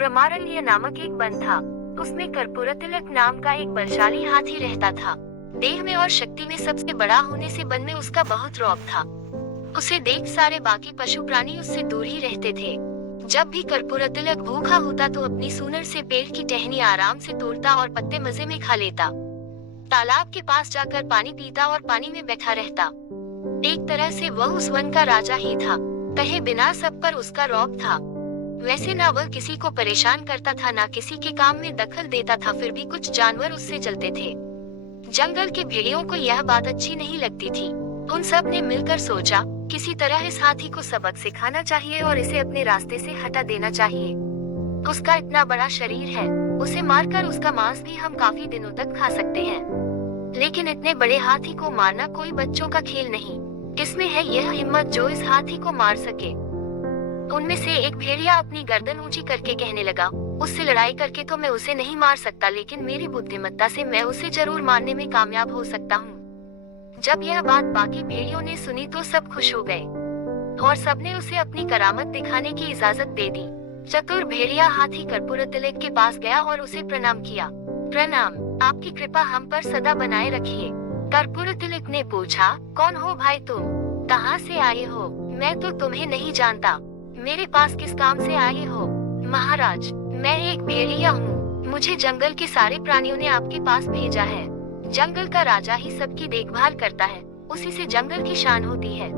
ब्रह्मारण्य नामक एक वन था। उसमें कर्पूरतिलक नाम का एक बलशाली हाथी रहता था। देह में और शक्ति में सबसे बड़ा होने से वन में उसका बहुत रौब था। उसे देख सारे बाकी पशु प्राणी उससे दूर ही रहते थे। जब भी कर्पूरतिलक भूखा होता तो अपनी सूंड से पेड़ की टहनी आराम से तोड़ता और पत्ते मजे में खा लेता। तालाब के पास जाकर पानी पीता और पानी में बैठा रहता। एक तरह से वह उस वन का राजा ही था। कहे बिना सब पर उसका रौब था। वैसे ना वह किसी को परेशान करता था, ना किसी के काम में दखल देता था। फिर भी कुछ जानवर उससे चलते थे। जंगल के भेड़ियों को यह बात अच्छी नहीं लगती थी। उन सब ने मिलकर सोचा, किसी तरह इस हाथी को सबक सिखाना चाहिए और इसे अपने रास्ते से हटा देना चाहिए। उसका इतना बड़ा शरीर है, उसे मारकर उसका मांस भी हम काफी दिनों तक खा सकते हैं। लेकिन इतने बड़े हाथी को मारना कोई बच्चों का खेल नहीं। किसमें है यह हिम्मत जो इस हाथी को मार सके? उनमें से एक भेड़िया अपनी गर्दन ऊंची करके कहने लगा, उससे लड़ाई करके तो मैं उसे नहीं मार सकता, लेकिन मेरी बुद्धिमत्ता से मैं उसे जरूर मारने में कामयाब हो सकता हूँ। जब यह बात बाकी भेड़ियों ने सुनी तो सब खुश हो गए और सबने उसे अपनी करामत दिखाने की इजाजत दे दी। चतुर भेड़िया हाथी कर्पूरतिलक के पास गया और उसे प्रणाम किया। प्रणाम, आपकी कृपा हम पर सदा बनाए रखिए। कर्पूरतिलक ने पूछा, कौन हो भाई तुम? कहाँ से आए हो? मैं तो तुम्हें नहीं जानता। मेरे पास किस काम से आए हो? महाराज, मैं एक भेड़िया हूँ। मुझे जंगल के सारे प्राणियों ने आपके पास भेजा है। जंगल का राजा ही सबकी देखभाल करता है, उसी से जंगल की शान होती है।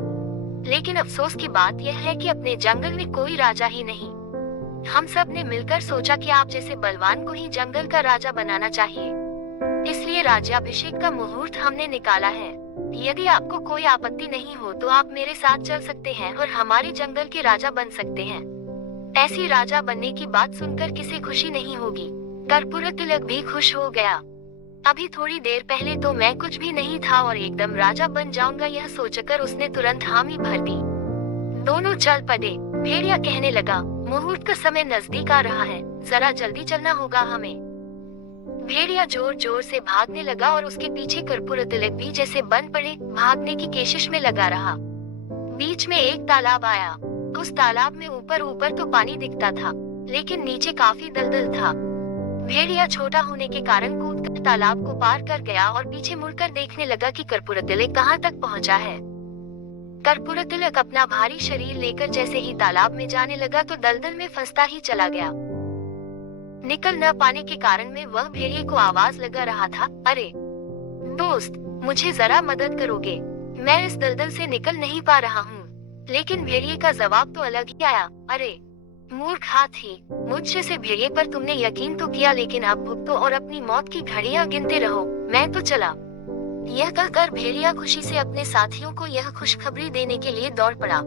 लेकिन अफसोस की बात यह है कि अपने जंगल में कोई राजा ही नहीं। हम सब ने मिलकर सोचा कि आप जैसे बलवान को ही जंगल का राजा बनाना चाहिए। इसलिए राज्याभिषेक का मुहूर्त हमने निकाला है। यदि आपको कोई आपत्ति नहीं हो तो आप मेरे साथ चल सकते हैं और हमारे जंगल के राजा बन सकते हैं। ऐसी राजा बनने की बात सुनकर किसे खुशी नहीं होगी? कर्पूरतिलक भी खुश हो गया। अभी थोड़ी देर पहले तो मैं कुछ भी नहीं था और एकदम राजा बन जाऊंगा, यह सोचकर उसने तुरंत हामी भर दी। दोनों चल पड़े। भेड़िया कहने लगा, मुहूर्त का समय नजदीक आ रहा है, जरा जल्दी चलना होगा हमें। भेड़िया जोर जोर से भागने लगा और उसके पीछे कर्पूरतिलक भी जैसे बन पड़े भागने की कोशिश में लगा रहा। बीच में एक तालाब आया। उस तालाब में ऊपर ऊपर तो पानी दिखता था, लेकिन नीचे काफी दलदल था। भेड़िया छोटा होने के कारण कूदकर तालाब को पार कर गया और पीछे मुड़कर देखने लगा कि कर्पूरतिलक कहाँ तक पहुँचा है। कर्पूरतिलक अपना भारी शरीर लेकर जैसे ही तालाब में जाने लगा तो दलदल में फंसता ही चला गया। निकल न पाने के कारण में वह भेड़िए को आवाज लगा रहा था, अरे दोस्त, मुझे जरा मदद करोगे? मैं इस दलदल से निकल नहीं पा रहा हूँ। लेकिन भेड़िए का जवाब तो अलग ही आया, अरे मूर्ख हाथी, मुझसे से भेड़िए पर तुमने यकीन तो किया, लेकिन अब भुगतो और अपनी मौत की घड़ियां गिनते रहो, मैं तो चला। यह कहकर भेड़िया खुशी से अपने साथियों को यह खुशखबरी देने के लिए दौड़ पड़ा।